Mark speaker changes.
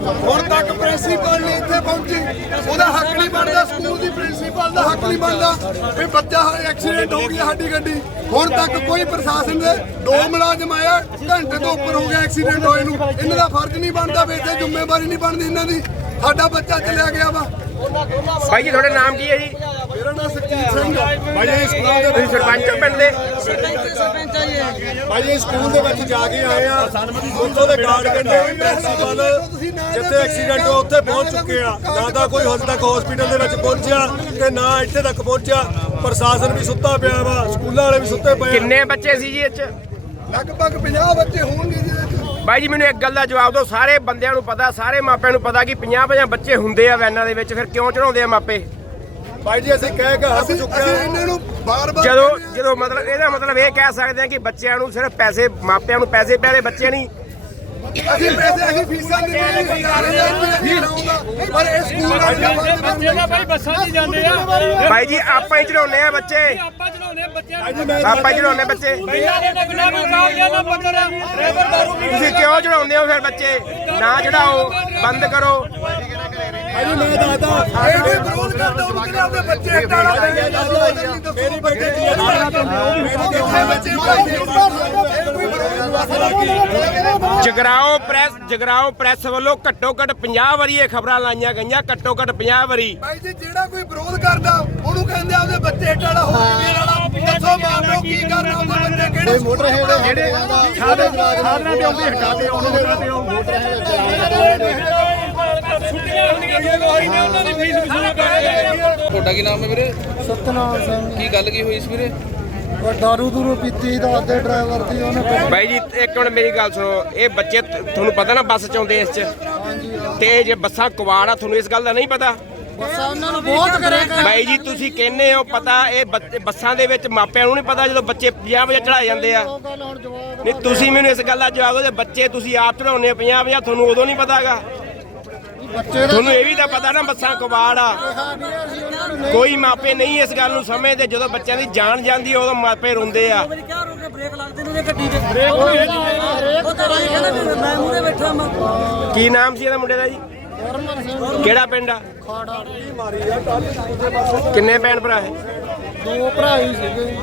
Speaker 1: ਹੁਣ ਤੱਕ ਪ੍ਰਿੰਸੀਪਲ ਨਹੀਂ ਇੱਥੇ ਪਹੁੰਚੀ। ਉਹਦਾ ਹੱਕ ਨਹੀਂ ਬਣਦਾ, ਸਕੂਲ ਦੀ ਪ੍ਰਿੰਸੀਪਲ ਦਾ ਹੱਕ ਨਹੀਂ ਬਣਦਾ ਵੀ ਬੱਚਾ ਐਕਸੀਡੈਂਟ ਹੋ ਗਿਆ ਸਾਡੀ ਗੱਡੀ। ਹੁਣ ਤੱਕ ਕੋਈ ਪ੍ਰਸ਼ਾਸਨ ਦੇ ਦੋ ਮੁਲਾਜ਼ਮ ਆਇਆ ਘੰਟੇ ਤੋਂ ਉੱਪਰ ਹੋ ਗਿਆ ਐਕਸੀਡੈਂਟ ਹੋਏ ਨੂੰ। ਇਹਨਾਂ ਦਾ ਫਰਜ਼ ਨਹੀਂ ਬਣਦਾ ਵੀ ਇੱਥੇ ਜ਼ਿੰਮੇਵਾਰੀ ਨਹੀਂ ਬਣਦੀ ਇਹਨਾਂ ਦੀ। ਸਾਡਾ ਬੱਚਾ ਚਲਿਆ ਗਿਆ ਵਾ।
Speaker 2: ਭਾਈ ਜੀ, ਤੁਹਾਡਾ ਨਾਮ ਕੀ ਹੈ ਜੀ?
Speaker 1: ਮੇਰਾ ਨਾਮ ਸੁਖਜੀਤ ਸਿੰਘ ਆ। ਭਾਈ ਜੀ ਸਕੂਲ ਦੇ
Speaker 2: ਤੁਸੀਂ ਸਰਪੰਚ ਹੋ ਪਿੰਡ ਦੇ?
Speaker 1: ਭਾਈ ਜੀ ਸਕੂਲ ਦੇ ਵਿੱਚ ਜਾ ਕੇ ਆਏ ਆ। ਉੱਥੋਂ ਦੇ ਗਾਰਡ ਕਹਿੰਦੇ ਵੀ ਪ੍ਰਿੰਸੀਪਲ ਜਿੱਥੇ ਐਕਸੀਡੈਂਟ ਹੋ ਉੱਥੇ ਪਹੁੰਚ ਚੁੱਕੇ ਆ। ਨਾ ਤਾਂ ਕੋਈ ਹਜੇ ਤੱਕ ਹਸਪੀਟਲ ਦੇ ਵਿੱਚ ਪਹੁੰਚਿਆ ਤੇ ਨਾ ਇੱਥੇ ਤੱਕ ਪਹੁੰਚਿਆ। ਪ੍ਰਸ਼ਾਸਨ ਵੀ ਸੁੱਤਾ ਪਿਆ ਵਾ ਸਕੂਲਾਂ ਵਾਲੇ ਵੀ ਸੁੱਤੇ ਪਏ ਆ।
Speaker 2: ਕਿੰਨੇ ਬੱਚੇ ਸੀ ਜੀ ਚ?
Speaker 1: ਲਗਭਗ 50 ਬੱਚੇ ਹੋਣਗੇ ਜੀ ਵਿੱਚ
Speaker 2: ਬਾਈ ਜੀ ਮੈਨੂੰ ਇੱਕ ਗੱਲ ਦਾ ਜਵਾਬ ਦਿਓ। ਸਾਰੇ ਬੰਦਿਆਂ ਨੂੰ ਪਤਾ ਸਾਰੇ ਮਾਪਿਆਂ ਨੂੰ ਪਤਾ ਕਿ 50 50 ਬੱਚੇ ਹੁੰਦੇ ਆ ਵੈਨਾਂ ਦੇ ਵਿੱਚ। ਫਿਰ ਕਿਉਂ ਚੜਾਉਂਦੇ ਆ ਮਾਪੇ?
Speaker 1: ਭਾਈ ਜੀ ਅਸੀਂ ਕਹਿ ਕੇ ਹੱਸ ਚੁੱਕੇ ਆ ਇਹਨਾਂ ਨੂੰ ਬਾਰ-ਬਾਰ
Speaker 2: ਜਦੋਂ ਜਦੋਂ ਮਤਲਬ ਇਹਦਾ ਮਤਲਬ ਇਹ ਕਹਿ ਸਕਦੇ ਆ ਕਿ ਬੱਚਿਆਂ ਨੂੰ ਸਿਰਫ ਪੈਸੇ ਮਾਪਿਆਂ ਨੂੰ ਪੈਸੇ ਪਿਆਰੇ ਬੱਚੇ ਨਹੀਂ।
Speaker 1: ਅਸੀਂ ਪੈਸੇ ਅਸੀਂ ਫੀਸਾਂ ਨਹੀਂ ਦੇ ਸਰਕਾਰ ਨੇ ਫੀਸ ਲਾਉਂਦਾ ਪਰ ਇਹ ਸਕੂਲ ਵਾਲੇ
Speaker 3: ਬੱਚੇ ਦਾ ਭਾਈ ਬੱਸਾਂ 'ਚ ਜਾਂਦੇ ਆ।
Speaker 2: ਬਾਈ ਜੀ ਆਪਾਂ ਹੀ ਚੜਾਉਂਦੇ ਆ ਬੱਚੇ।
Speaker 3: ਆਪਾਂ ਆ ਬੱਚਿਆਂ ਨੂੰ।
Speaker 2: ਆਪਾਂ ਬੱਚੇ।
Speaker 3: ਪਹਿਲਾਂ ਦੇ ਨਗਨਾ ਵੀ ਸਾਹਿਬ ਗਿਆ ਨਾ ਬੱਚਾ ਡਰਾਈਵਰ ਦਾਰੂ ਪੀ
Speaker 2: ਤੁਸੀਂ ਕਿਉਂ ਚੜਾਉਂਦੇ ਹੋ ਫਿਰ ਬੱਚੇ? ਨਾ ਚੜਾਓ ਬੰਦ ਕਰੋ।
Speaker 1: ਭਾਈ ਮੈਂ ਦਾਦਾ ਇਹ ਵੀ ਵਿਰੋਧ ਕਰਦਾ ਉਹ ਕਹਿੰਦੇ ਆਪਣੇ ਬੱਚੇ ਹਟਾਣਾ ਮੇਰੀ ਬੇਟੀ ਦੀ ਮੇਰੀ ਕਿੱਥੇ ਬੱਚੇ
Speaker 2: ਜਗਰਾਓ ਪ੍ਰੈਸ ਜਗਰਾਓ ਪ੍ਰੈਸ ਵੱਲੋਂ ਘੱਟੋ ਘੱਟ 50 ਵਾਰੀ ਇਹ ਖਬਰਾਂ ਲਾਈਆਂ ਗਈਆਂ ਘੱਟੋ ਘੱਟ 50 ਵਾਰੀ।
Speaker 1: ਭਾਈ ਜੀ ਜਿਹੜਾ ਕੋਈ ਵਿਰੋਧ ਕਰਦਾ ਉਹਨੂੰ ਕਹਿੰਦੇ ਆ ਉਹਦੇ ਬੱਚੇ ਟਾੜਾ ਹੋ ਗਏ ਵਾਲਾ ਦੱਸੋ ਮਾਂ ਪਿਓ ਕੀ ਕਰਨਾ ਉਹਦੇ ਬੱਚੇ ਕਿਹੜੇ ਮੋਟਰ ਜਿਹੜੇ
Speaker 3: ਸਾਧਨਾਂ ਤੇ ਆਉਂਦੇ ਹਟਾ ਦੇ ਉਹਨੂੰ ਹਟਾ ਦੇ ਛੁੱਟੀਆਂ ਹੁੰਦੀਆਂ ਜੇ ਕੋਈ ਨੇ ਉਹਨਾਂ ਦੀ ਫੀਸ ਵਸੂਲ ਕਰਦੇ
Speaker 4: ਤੁਹਾਡਾ ਕੀ ਨਾਮ ਹੈ ਵੀਰੇ?
Speaker 5: ਸਤਨਾਮ ਸਿੰਘ।
Speaker 4: ਕੀ ਗੱਲ ਕੀ ਹੋਈ ਸੀ ਵੀਰੇ?
Speaker 5: ਉਹ ਦਾਰੂ ਦੂਰੂ ਪੀਤੀ ਦਾ ਅੱਧੇ ਡਰਾਈਵਰ ਦੀ ਉਹਨੇ
Speaker 2: ਬਾਈ ਜੀ ਇੱਕ ਮਿੰਟ ਮੇਰੀ ਗੱਲ ਸੁਣੋ। ਇਹ ਬੱਚੇ ਤੁਹਾਨੂੰ ਪਤਾ ਨਾ ਬੱਸ ਚ ਆਉਂਦੇ ਇਸ ਚ? ਤੇ ਇਹ ਜੇ ਬੱਸਾਂ ਕੁਵਾੜ ਆ ਤੁਹਾਨੂੰ ਇਸ ਗੱਲ ਦਾ ਨਹੀਂ ਪਤਾ?
Speaker 5: ਬੱਸਾਂ ਉਹਨਾਂ ਨੂੰ ਬਹੁਤ ਕਰੇਗਾ
Speaker 2: ਬਾਈ ਜੀ ਤੁਸੀਂ ਕਹਿੰਦੇ ਹੋ ਪਤਾ ਇਹ ਬੱਚੇ- ਬੱਸਾਂ ਦੇ ਵਿੱਚ ਮਾਪਿਆਂ ਨੂੰ ਨਹੀਂ ਪਤਾ ਜਦੋਂ ਬੱਚੇ 50 ਵਜੇ ਚੜਾਏ ਜਾਂਦੇ ਆ। ਨਹੀਂ ਤੁਸੀਂ ਮੈਨੂੰ ਇਸ ਗੱਲ ਦਾ ਜਵਾਬ ਦਿਓ ਜੇ ਬੱਚੇ ਤੁਸੀਂ ਆਪ ਚੜਾਉਂਦੇ 50 50 ਤੁਹਾਨੂੰ ਉਦੋਂ ਨਹੀਂ ਪਤਾਗਾ। ਤੁਹਾਨੂੰ ਇਹ ਵੀ ਤਾਂ ਪਤਾ ਨਾ ਬੱਸਾਂ ਕੁਵਾੜ ਆ। ਕੋਈ ਮਾਪੇ ਨਹੀਂ ਇਸ ਗੱਲ ਨੂੰ ਸਮਝਦੇ ਜਦੋਂ ਬੱਚਿਆਂ ਦੀ ਜਾਨ ਜਾਂਦੀ ਹੈ ਉਦੋਂ ਮਾਪੇ ਰੋਂਦੇ ਆ।
Speaker 6: ਮੇਰੀ ਕਿਆ ਰੋਕੇ ਬ੍ਰੇਕ ਲੱਗਦੇ ਨੇ ਉਹਦੇ ਗੱਡੀ ਦੇ ਬ੍ਰੇਕ ਹੋਈ ਉਹ ਤੇਰਾ ਹੀ ਕਹਿੰਦਾ ਵੀ ਮੈਂ ਮੂਰੇ ਬੈਠਾ ਮੈਂ।
Speaker 2: ਕੀ ਨਾਮ ਸੀ ਇਹਦਾ ਮੁੰਡੇ ਦਾ ਜੀ? ਕਿਹੜਾ ਪਿੰਡ ਆ?
Speaker 5: ਖਾੜਾ।
Speaker 2: ਕਿੰਨੇ ਭੈਣ ਭਰਾ ਹੈ?
Speaker 5: ਦੋ ਭਰਾ ਹੀ ਸੀਗੇ